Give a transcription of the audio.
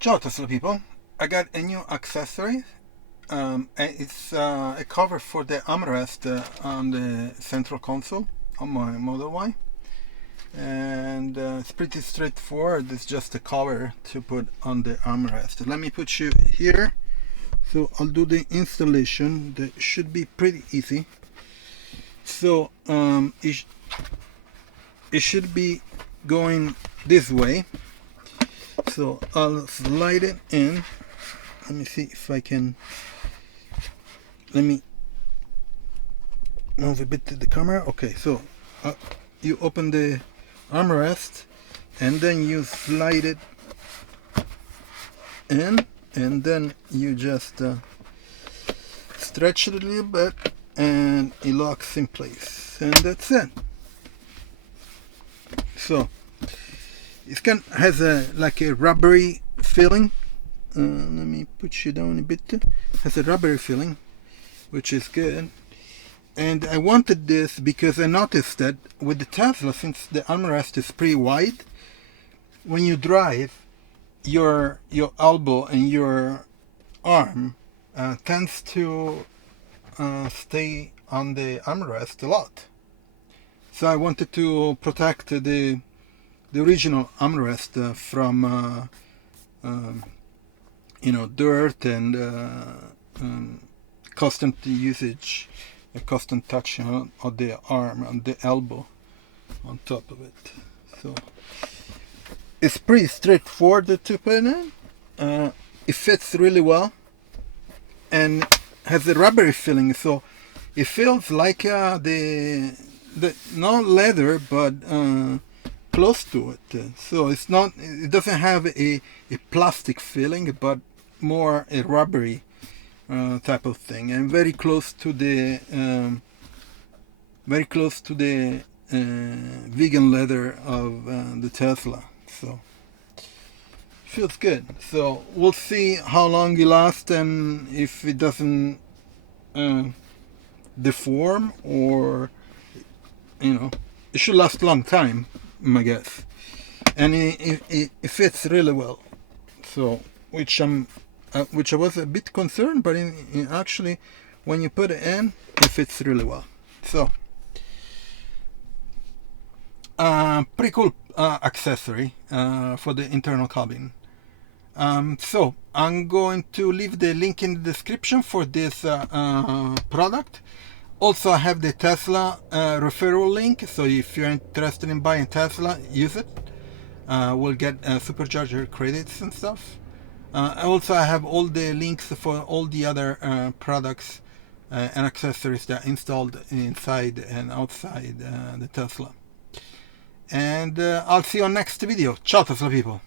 Ciao Tesla people, I got a new accessory. And it's a cover for the armrest on the central console on my Model Y. And it's pretty straightforward. It's just a cover to put on the armrest. Let me put you here. So I'll do the installation. That should be pretty easy. So it should be going this way. So I'll slide it in. Let me see if I can. Let me move a bit to the camera. Okay, so you open the armrest and then you slide it in, and then you just stretch it a little bit and it locks in place, and that's it. So it has like a rubbery feeling. Let me put you down a bit. Has a rubbery feeling, which is good. And I wanted this because I noticed that with the Tesla, since the armrest is pretty wide, when you drive, your elbow and your arm tends to stay on the armrest a lot. So I wanted to protect the original armrest from dirt and constant usage, a constant touch on the arm and the elbow on top of it. So it's pretty straightforward to put in. It fits really well and has a rubbery feeling, so it feels like the not leather but close to it. So it doesn't have a plastic feeling, but more a rubbery type of thing, and very close to the vegan leather of the Tesla. So feels good. So we'll see how long it lasts and if it doesn't deform, or it should last a long time, my guess. And it fits really well. So which I was a bit concerned, but actually when you put it in, it fits really well. So pretty cool accessory for the internal cabin. So I'm going to leave the link in the description for this product. Also, I have the Tesla referral link, so if you're interested in buying Tesla, use it. We'll get Supercharger credits and stuff. Also, I have all the links for all the other products and accessories that are installed inside and outside the Tesla. And I'll see you on next video. Ciao Tesla people!